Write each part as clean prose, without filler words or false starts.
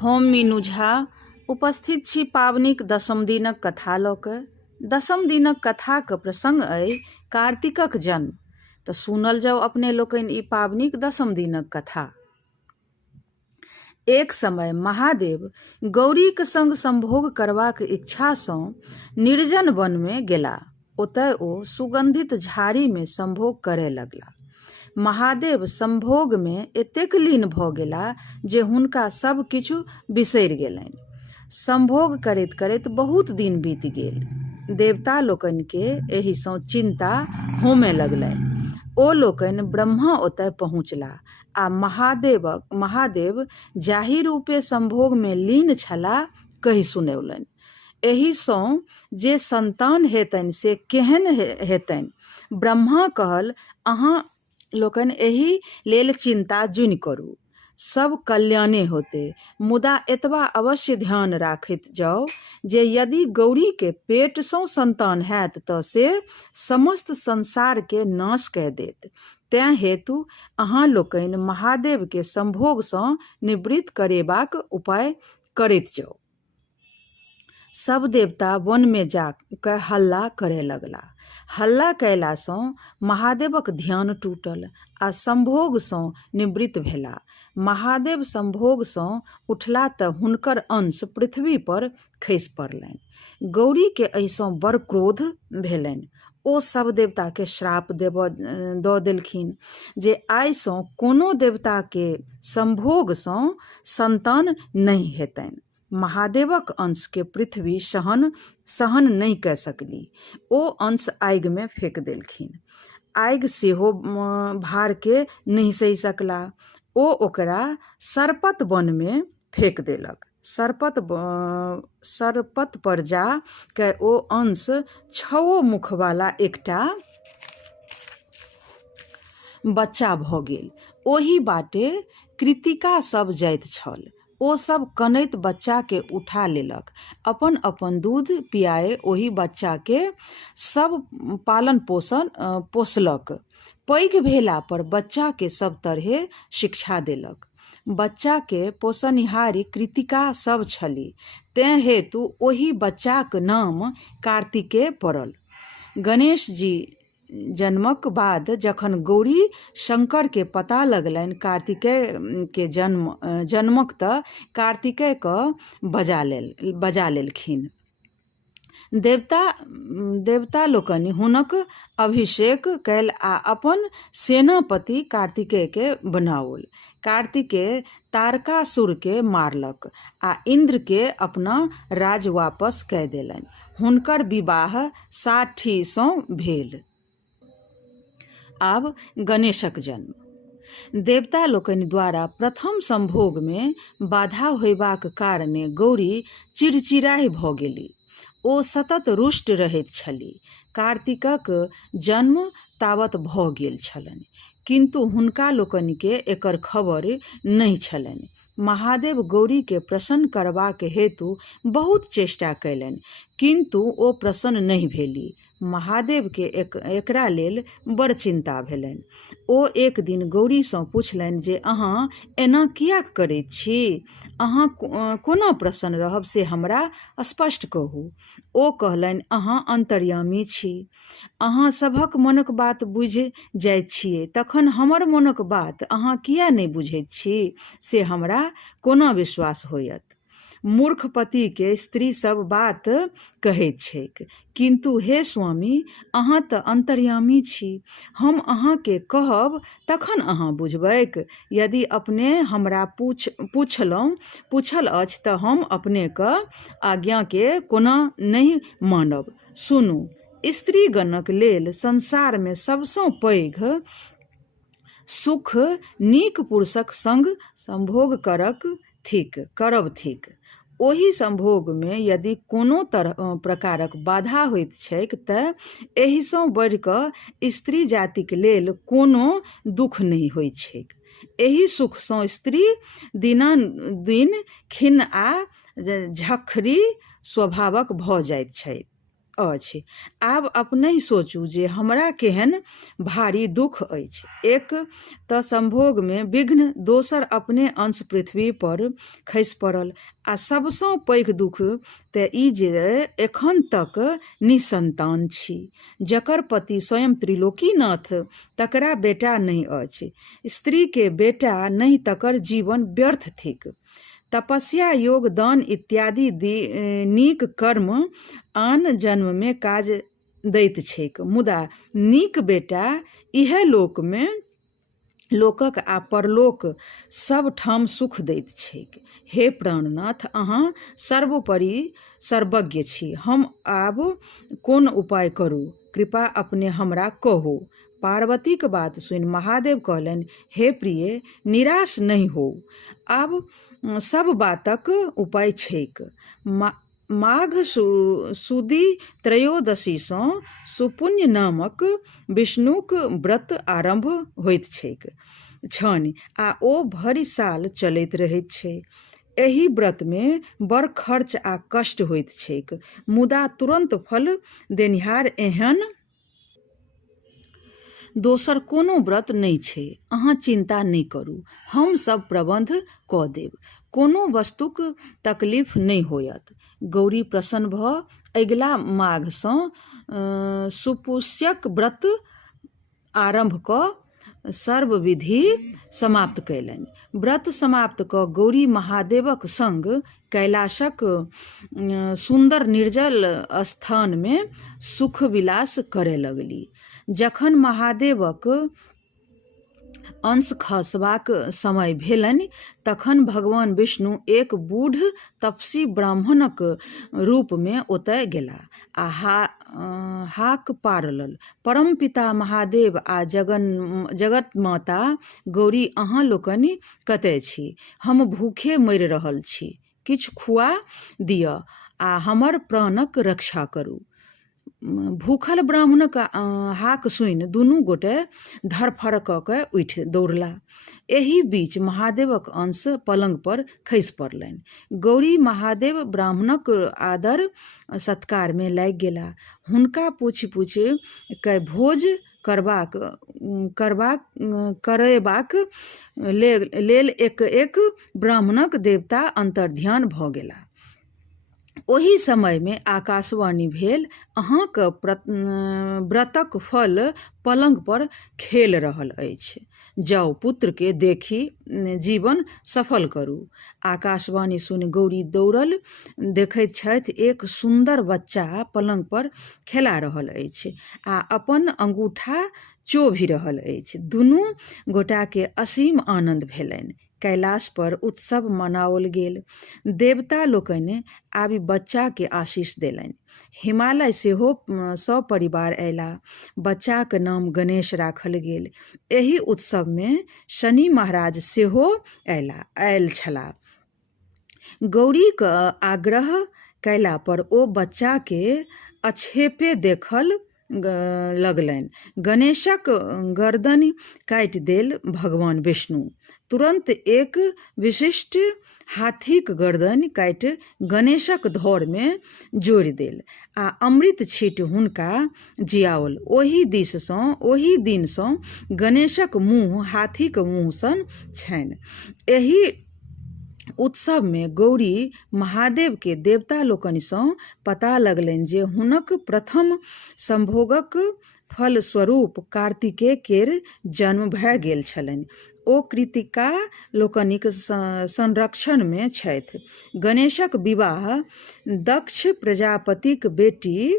हम मीनू झा उपस्थित छी पावनिक दशम दिनक कथा लऽ कऽ। दशम दिनक कथाक प्रसंग अइ कार्तिकक जन्म। तऽ सुनल जाउ अपने लोकनि ई पावनिक दशम दिनक कथा। एक समय महादेव गौरीक संग संभोग करबाक इच्छासँ निर्जन वनमे गेलाह। ओतय ओ सुगंधित झाड़ीमे संभोग करय लगलाह। महादेव संभोगमे एतेक लीन भऽ गेलाह जे हुनका सब किछु बिसरि गेलनि। संभोग करैत करैत बहुत दिन बीत गेल। देवता लोकनिके एहिसँ चिंता होमय लगलनि। ओ लोकनि ब्रह्मा ओतय पहुँचलाह आ महादेव जाहि रूपे संभोगमे लीन छलाह कहि सुनौलनि। एहिसँ जे संतान हेतनि से केहन हेतनि। ब्रह्मा कहल, अहाँ लोकनि एहि लेल चिंता जुनि करू, सब कल्याणे होते। मुदा एतबा अवश्य ध्यान राखैत जाउ जे यदि गौरीके पेटसँ संतान हैत तऽ से समस्त संसारके नाश कऽ देत। तेँ हेतु अहाँ लोकनि महादेवके संभोगसँ निवृत्त करेबाक उपाय करैत जाउ। सब देवता वनमे जा कऽ हल्ला करय लगलाह। हल्ला कयलासँ महादेवक ध्यान टूटल आ संभोगसँ निवृत्त भेलाह। महादेव संभोगसँ उठला तऽ हुनकर अंश पृथ्वी पर खसि पड़लनि। गौरीके एहिसँ बड़ क्रोध भेलनि। ओ सब देवताके श्राप दऽ देलखिन जे आइसँ कोनो देवताके संभोगसँ संतान नहि हेतनि। महादेवक अंशके पृथ्वी सहन नहि कऽ सकली। ओ अंश आगिमे फेंक देलखिन। आगि सेहो भारके नहि सहि सकला। ओ ओकरा सरपत वनमे फेंक देलक। सरपत पर जा कऽ ओ अंश 6 मुखवाला एकटा बच्चा भऽ गेल। ओहि बाटे कृतिका सब जाइत छल। ओ सब कनैत बच्चाके उठा लेलक, अपन अपन दूध पियाए ओहि बच्चाके सब पालन पोसलक। पैघ भेला पर बच्चाके सब तरहे शिक्षा देलक। बच्चाके पोसनिहारी कृतिका सब छली। तेँ हेतु ओहि बच्चाक नाम कार्तिकेय पड़ल। गणेश जी जन्मक बाद जखन गौरी शंकरके पता लगलनि कार्तिकेयके जन्मक तऽ कार्तिकेयके बजा लेलखिन। देवता लोकनि हुनक अभिषेक कयल आ अपन सेनापति कार्तिकेयके बनाओल। कार्तिकेय तारकासुरके मारलक आ इंद्रके अपना राज वापस कऽ देलनि। हुनकर विवाह साठी भेल। आब गणेशक जन्म। देवता लोकनि द्वारा प्रथम संभोगमे बाधा होयबाक कारणे गौरी चिड़चिड़ाइ भऽ गेली। ओ सतत रुष्ट रहैत छलीह। कार्तिकक जन्म तावत भऽ गेल छलनि, किंतु हुनका लोकनिके एकर खबर नहि छलनि। महादेव गौरीके प्रसन्न करबाक हेतु बहुत चेष्टा कयलनि, किंतु ओ प्रसन्न नहि भेली। महादेवके एकरा लेल बड़ चिंता भेलनि। ओ एक दिन गौरीसँ पुछलनि जे अहाँ एना किएक करैत छी? अहाँ कोना प्रसन्न रहब से हमरा स्पष्ट कहू। ओ कहलनि, अहाँ अंतर्यामी छी। अहाँ सभक मनक बात बुझि जाइत छियै, तखन हमर मनक बात अहाँ किएक नहि बुझैत छी से हमरा कोना विश्वास होयत? मूर्ख पतिके स्त्री सब बात कहैत छैक, किंतु हे स्वामी, अहाँ तऽ अंतर्यामी छी। हम अहाँके कहब तखन अहाँ बुझबैक। यदि अपने हमरा पूछल अछि तऽ हम अपनेके आज्ञाके कोना नहि मानब। सुनू, स्त्रीगणक लेल संसारमे सबसँ पैघ सुख नीक पुरुषक संग संभोग करब थिक। ओहि संभोगमे यदि कोनो प्रकारक बाधा होइत छैक तऽ एहिसँ बढ़ि कऽ स्त्री जातिक लेल कोनो दुख नहि होइत छैक। एहि सुखसँ स्त्री दिनानुदिन खिन्न आ झखरी स्वभावक भऽ जाइत छै। अछि। आब अपनहि सोचू जे हमरा केहन भारी दुख अछि। एक तऽ संभोगमे विघ्न, दोसर अपने अंश पृथ्वी पर खसि पड़ल, आ सबसँ पैघ दुख तऽ ई जे एखन तक निसंतान छी। जकर पति स्वयं त्रिलोकीनाथ, तकरा बेटा नहीं अछि। स्त्री के बेटा नहीं तकर जीवन व्यर्थ थिक। तपस्या, योग, दान इत्यादि नीक कर्म आन जन्म में काज दैत छैक, मुदा नीक बेटा इह लोकक आ परलोक सब ठाम सुख दैत छैक। हे प्राणनाथ, अहाँ सर्वोपरि सर्वज्ञ छी। हम आब कोन उपाय करू? कृपा अपने हमरा कहू। पार्वतीक बात सुनि महादेव कहलनि, हे प्रिय, निराश नहीं हो। आब सब बातक उपाय छैक। माघ सुदी त्रयोदशी सँ सुपुण्य नामक विष्णुक व्रत आरंभ होइत छैक छनि, आ ओ भरि साल चलैत रहैत छै। एहि व्रत में बड़ खर्च आ कष्ट होइत छैक, मुदा तुरंत फल देनिहार एहन दोसर कोनो व्रत नहीं छै। अहाँ चिंता नहीं करू, हम सब प्रबंध कऽ देब। कोनो वस्तुक तकलीफ नहीं होयत। गौरी प्रसन्न भऽ अगिला माघ सँ सुपुष्यक व्रत आरंभ कऽ सर्व विधि समाप्त कयलनि। व्रत समाप्त कऽ गौरी महादेवक संग कैलाशक सुंदर निर्जल स्थान में सुख विलास करय लगली। जखन महादेवक अंश खसबाक समय भेलनि, तखन भगवान विष्णु एक बूढ़ तपसी ब्राह्मणक रूप में ओतय गेलाह आ हाक पारलल, परमपिता महादेव आ जगत माता गौरी, अहाँ लोकनि कतय छी? हम भूखे मरि रहल छी। किछु खुआ दिअ आ हमर प्राणक रक्षा करू। भूखल ब्राह्मणक हाक सुनि दुनू गोटे धरफड़ कऽ के उठि दौड़ला। एहि बीच महादेवक अंश पलंग पर खसि पड़लनि। गौरी महादेव ब्राह्मणक आदर सत्कार में लागि गेला। हुनका पूछि पूछि कऽ भोज करयबाक लेल एक एक ब्राह्मणक देवता अंतर्ध्यान भऽ गेला। ओहि समय में आकाशवाणी भेल, अहाँक व्रतक फल पलंग पर खेल रहल अछि। जाउ, पुत्र के देखी जीवन सफल करू। आकाशवाणी सुनि गौरी दौड़ल देखैत छथि, एक सुंदर बच्चा पलंग पर खेला रहल अछि आ अपन अंगूठा चोभि रहल अछि। दुनू गोटा के असीम आनंद भेलनि। कैलाश पर उत्सव मनाओल गेल। देवता लोकनि आबि बच्चा के आशीष देलनि। हिमालय सेहो सपरिवार अयला। बच्चाक नाम गणेश राखल गेल। एहि उत्सव में शनि महाराज सेहो आयल छलाह। गौरीक आग्रह कयला पर ओ बच्चा के अछेपे देखल लगलनि। गणेशक गर्दन काटि देल भगवान विष्णु। तुरंत एक विशिष्ट हाथीक गर्दन काटि गणेशक धड़ में जोड़ि देल आ अमृत छीटि हुनका जियाओल। ओहि दिन सँ गणेशक मुँह हाथीक मुँह सन छनि। एहि उत्सव में गौरी महादेव के देवता लोकनि सँ पता लगलनि जे हुनक प्रथम संभोगक फल स्वरूप कार्तिकेय केर जन्म भऽ गेल छलनि। ओ कृतिका लोकनिक संरक्षण में छथि। गणेशक विवाह दक्ष प्रजापतिक बेटी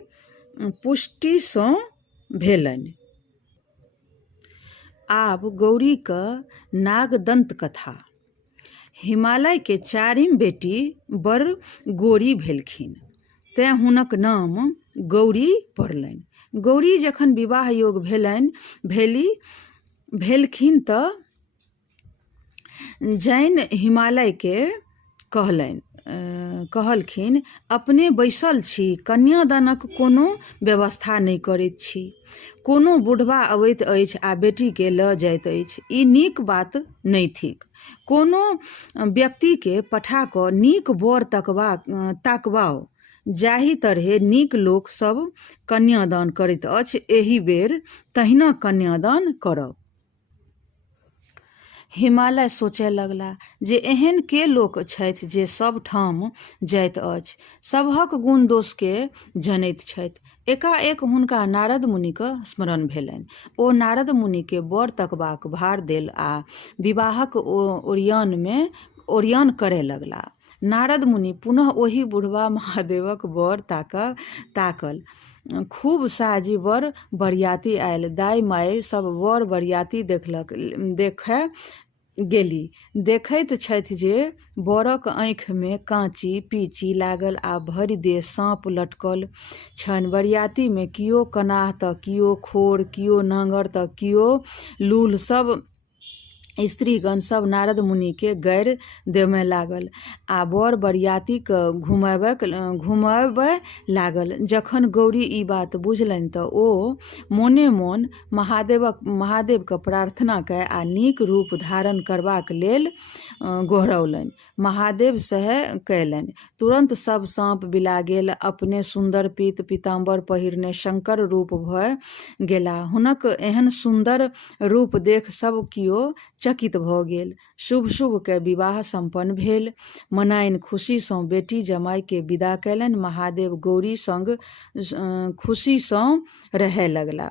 पुष्टि सँ भेलनि। आब गौरीक नागदंत कथा। हिमालय के चारिम बेटी बड़ गोरी भेलखिन, तेँ हुनक नाम गौरी पड़लनि। गौरी जखन विवाह योग भेलखिन तऽ जैन हिमालय के कहलखिन, अपने बैसल छी, कन्यादानक कोनो व्यवस्था नहि करैत छी। कोनो बुढ़बा अबैत अछि आ बेटी के लऽ जाइत अछि। ई नीक बात नहि थिक। कोनो व्यक्ति के पठा कऽ नीक बर ताकबाओ, जाहि तरहे नीक लोक सब कन्यादान करैत अछि, एहि बेर तहिना कन्यादान करब। हिमालय सोचय लगला जे एहन के लोक छथि जे सब ठाम जाइत अछि, सभक गुण दोष के जनैत छथि। एकाएक हुनका नारद मुनिक स्मरण भेलनि। ओ नारद मुनि के बर तकबाक भार देल आ विवाहक ओरियान करय लगला। नारद मुनि पुनः ओहि बुढ़वा महादेवक बर ताकल। खूब साजी बर बरियाती आयल। दाई माय सब बर बरियाती देखय गेली। देखैत छथि जे बरक आँखिमे काँची पीची लागल आ भरि देह साँप लटकल छनि। बरियातीमे किओ कनाह तऽ किओ खोर, किओ नांगर तऽ किओ लूल। सब स्त्रीगण सब नारद मुनि के गैर देमय लागल आ बर बरियातीके घुमबय लागल। जखन गौरी ई बात बुझलनि तऽ ओ मोने मोन महादेवके प्रार्थना कय आ नीक रूप धारण करबाक लेल गोहरौलनि। महादेव सएह कयलनि। तुरंत सब साँप बिला गेल। अपने सुंदर पीत पीताम्बर पहिरने शंकर रूप भऽ गेला। हुनक एहन सुंदर रूप देख सब कियो चकित भऽ गेल। शुभ शुभ के विवाह संपन्न भेल। मनाइन खुशी सँ बेटी जमाय के विदा कयलनि। महादेव गौरी संग खुशी सँ रहय लगला।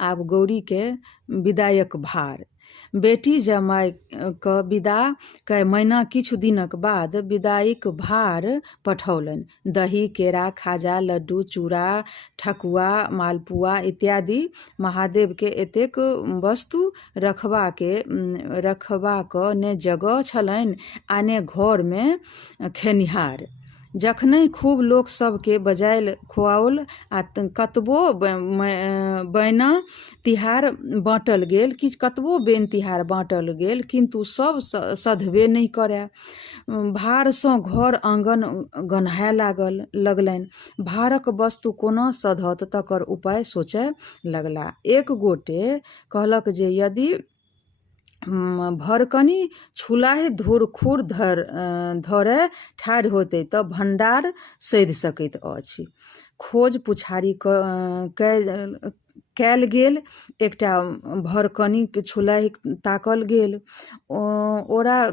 आब गौरी के विदायक भार। बेटी जमाय क विदा कय मैना किछु दिनक बाद विदाईक भार पठौलनि। दही, केरा, खाजा, लड्डू, चूड़ा, ठकुआ, मालपुआ इत्यादि महादेव के एतेक वस्तु रखबाक ने जगह छलनि आ ने घर में खेनिहार। जखनहि खूब लोक सबके बजायल खुआओल आ कतबो बैना तिहार बाँटल गेल किन्तु सब सधबे नहि करय। भार सँ घर आंगन गन्हाय लगलनि। भारक वस्तु कोना सधत तकर उपाय सोचय लगला। एक गोटे कहलक जे यदि भरकनी छुलाहि धुरखुर धरय ठाढ़ होतै तऽ भंडार सधि सकैत अछि। खोज पुछारी कयल गेल। एकटा भरकनी छुलाहि ताकल गेल। ओकरा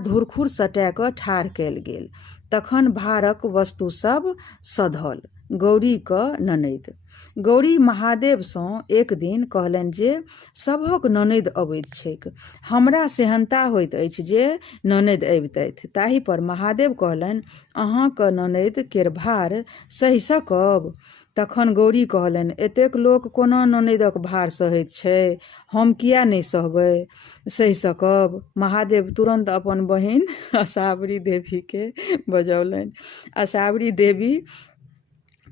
धुरखुर सटाय कऽ ठाढ़ कयल गेल। तखन भारक वस्तु सब सधल। गौरी क ननैद। गौरी महादेव सँ एक दिन कहलनि जे सभक ननैद अबैत छैक। हमरा सेहनता होइत अछि जे ननैद अबितथि। ताहि पर महादेव कहलनि, अहाँक ननैद केर भार सहि सकब? तखन गौरी कहलनि, एतेक लोक कोना ननैदक भार सहैत छै, हम किया नहि सहि सकब? महादेव तुरंत अपन बहिन असावरी देवी के बजौलनि। असावरी देवी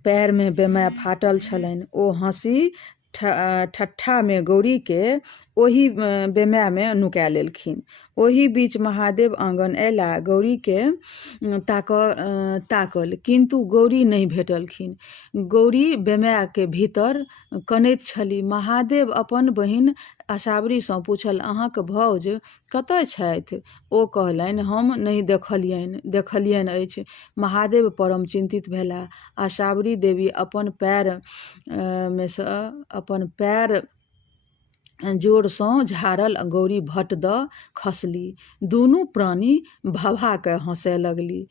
पैर में बेमाय फाटल छलनि। ओ हंसी ठट्ठा में गौरी के ओहि बेमाय में नुका लेलखिन। ओहि बीच महादेव आंगन अयला। गौरी के ताकल किन्तु गौरी नहि भेटलखिन। गौरी बेमाय के भीतर कनैत छली। महादेव अपन बहिन असावरी सँ पूछल, अहाँक भौज कतय छथि? ओ कहलनि, हम नहि देखलियनि अछि। महादेव परम चिंतित भेलाह। असावरी देवी अपन पैर जोर सँ झाड़ल। गौरी भट दऽ खसली। दुनू प्राणी भभा कऽ हंसय लगलनि।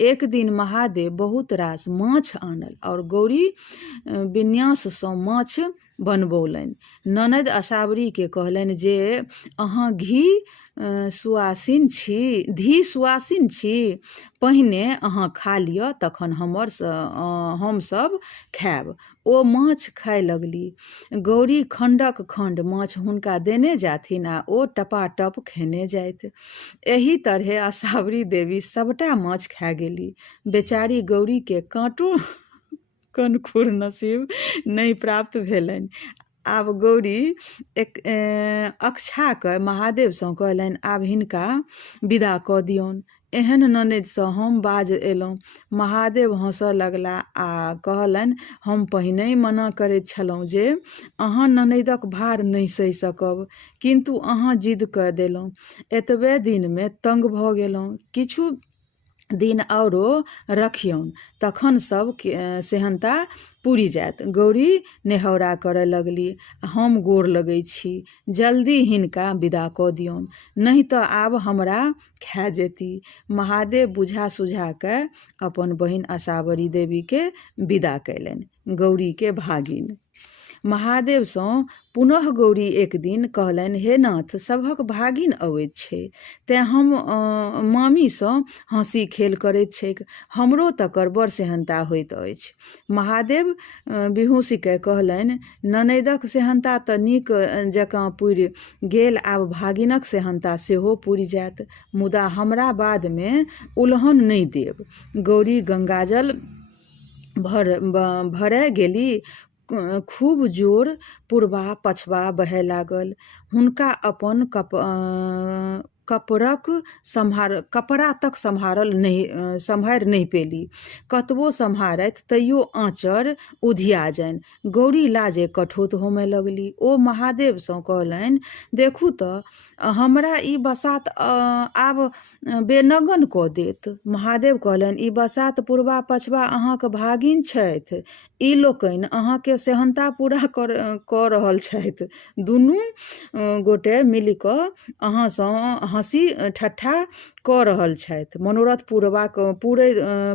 एक दिन महादेव बहुत रास माछ आनल और गौरी विन्यास सँ माछ बनबौलनि। ननद असावरी के कहलनि जे अहाँ धी सुआसिन छी, पहिने अहाँ खा लिअ तखन हम सब खायब। ओ माछ खाय लगली। गौरी खंडक खंड माछ हुनका देने जाथिन आ ओ टपाटप खेने जाथि। एही तरहे असावरी देवी सबटा माछ खा गेली। बेचारी गौरी के काँटो कनखुर नसीब नहि प्राप्त भेलनि। आब गौरी अकछा कऽ महादेव सँ कहलनि, आब हिनका विदा कऽ दियौन। एहन ननैद सँ हम बाज एलहुँ। महादेव हंसय लगला आ कहलनि, हम पहिनहि मना करैत छलहुँ जे अहाँ ननैदक भार नहि सहि सकब, किन्तु अहाँ जिद कऽ देलहुँ। एतबे दिन में तंग भऽ गेलहुँ। किछु दिन औरो रखियौन, तखन सब सेहनता पूरी जायत। गौरी नेहौरा करय लगली, हम गोर लगै छी, जल्दी हिनका विदा कऽ दियौन, नहीं तऽ आब हमरा खा जेती। महादेव बुझा सुझा कऽ अपन बहिन आशावरी देवीके विदा कयलनि, गौरीके भागिन। महादेवसँ पुनः गौरी एक दिन कहलनि, हे नाथ, सभक भागिन अबैत छै, तेँ हम मामीसँ हँसी खेल करैत छैक, हमरो तकर बड़ सेहनता होइत अछि। महादेव बिहुसीके कहलनि, ननैदक सेहनता तऽ नीक जकाँ पुरि गेल, आब भागिनक सेहनता सेहो पुरि जायत, मुदा हमरा बादमे उल्हन नहि देब। गौरी गंगाजल भरय गेली, खूब जोर पूर्वा पछवा बहय लागल। हुनका अपन कपड़ा तक सम्हारि नहीं पेली, कतबो सम्हारथि तैयो आँचर उधिया जानि। गौरी लाजे कठोत होमय लगली। ओ महादेवसँ कहलनि, देखू तऽ हमरा ई बसात आब बेनगन कऽ देत। महादेव कहलनि, ई बसात पूर्वा पछवा अहाँक भागिन छथि, ई लोकनि अहाँके सेहनता पूरा कऽ रहल छथि। दुनू गोटे मिलि कऽ अहाँसँ हँसी ठट्ठा कऽ रहल छथि, मनोरथ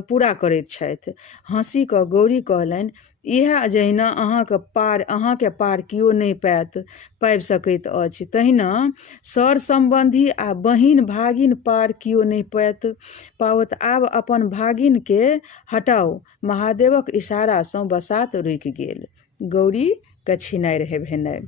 पूरा करैत छथि। हँसी कऽ गौरी कहलनि, इएह जहिना अहाँके पार किओ नहि पाबि सकैत अछि, तहिना सर सम्बन्धी आ बहिन भागिन पार किओ नहि पाओत। आब अपन भागिनके हटाउ। महादेवक इशारासँ बसात रुकि गेल। गौरीके छिनारि भेनाइ।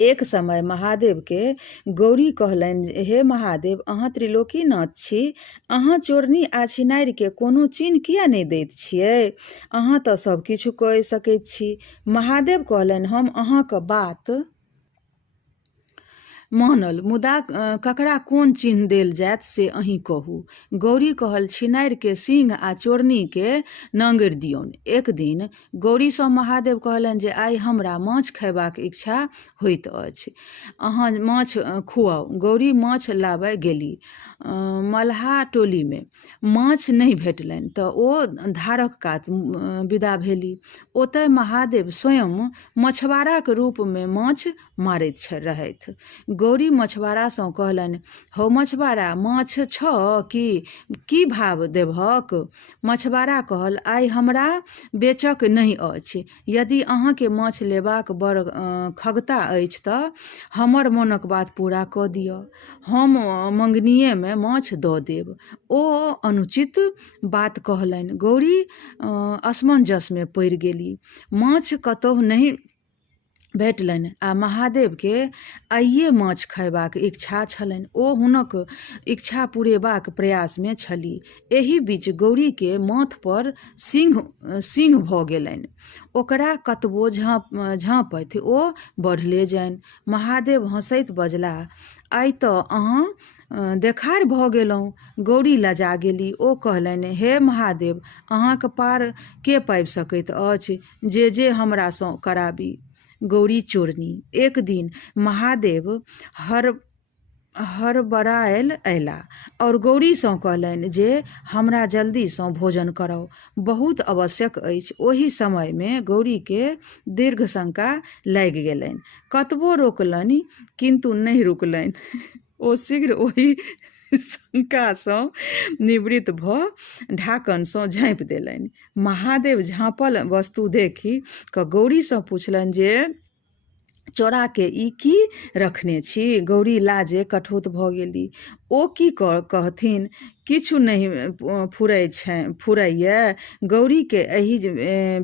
एक समय महादेवके गौरी कहलनि, हे महादेव, अहाँ त्रिलोकीनाथ छी, अहाँ चोरनी आ छिनारिके कोनो चिन्ह किया नहि दैत छियै? अहाँ तऽ सब किछु कऽ सकैत छी। महादेव कहलनि, हम अहाँक बात मानल, मुदा ककरा कोन चिन्ह देल जायत से अहीँ कहू। गौरी कहल, छिनारिके सींग आ चोरनीके नांगरि दियौन। एक दिन गौरीसँ महादेव कहलनि जे आइ हमरा माछ खयबाक इच्छा होइत अछि, अहाँ माछ खुआउ। गौरी माछ लाबय गेली। मल्लाह टोलीमे माछ नहि भेटलनि तऽ ओ धारक कात विदा भेली। ओतय महादेव स्वयं मछुआराक रूपमे माछ मारैत रहथि। गौरी मछुआरासँ कहलनि, हौ मछुआरा, माछ छ की भाव देबहक? मछुआरा कहल, आइ हमरा बेचक नहि अछि, यदि अहाँके माछ लेबाक बड़ खगता अछि तऽ हमर मोनक बात पूरा कऽ दिअ, हम मंगनियेमे माछ दऽ देब। ओ अनुचित बात कहलनि। गौरी असमंजसमे पड़ि गेली। माछ कतहु नहि भेटलनि आ महादेवके आइये माछ खयबाक इच्छा छलनि। ओ हुनक इच्छा पुरेबाक प्रयासमे छलीह। एहि बीच गौरीके माथ पर सिंह भऽ गेलनि। ओकरा कतबो झाँपथि ओ बढ़ले जानि। महादेव हँसैत बजलाह, आइ तऽ अहाँ देखार भऽ गेलहुँ। गौरी लजा गेली। ओ कहलनि, हे महादेव, अहाँक पार के पाबि सकैत अछि जे हमरासँ कराबी? गौरी चोरनी। एक दिन महादेव हड़बड़ायल अयला और गौरीसँ कहलनि जे हमरा जल्दीसँ भोजन कराउ, बहुत आवश्यक अछि। ओहि समयमे गौरीके दीर्घ शंका लागि गेलनि। कतबो रोकलनि किन्तु नहि रुकलनि। ओ शीघ्र ओहि शंकासँ निवृत्त भऽ ढाकनसँ झाँपि देलनि। महादेव झाँपल वस्तु देखि कऽ गौरीसँ पुछलनि जे चोराके ई की रखने छी? गौरी लाजे कठोत भऽ गेली। ओ की कहथिन, किछु नहि फुरैए। गौरीके एहि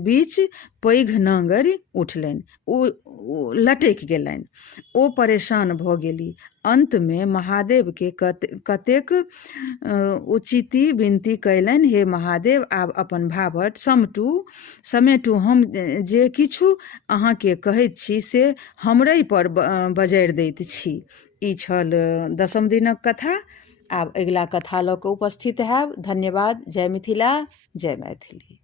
बीच पैघ नांगरि उठलनि, लटकि गेलनि। ओ परेशान भऽ गेली। अंतमे महादेवके कतेक उचिति विनती कयलनि, हे महादेव, आब अपन भावट समेटू। हम जे किछु अहाँके कहैत छी से हमरहि पर बजारि दैत छी। ई छल 10म दिनक कथा। आब अगिला कथा लऽ कऽ उपस्थित हैब। धन्यवाद। जय मिथिला, जय मैथिली।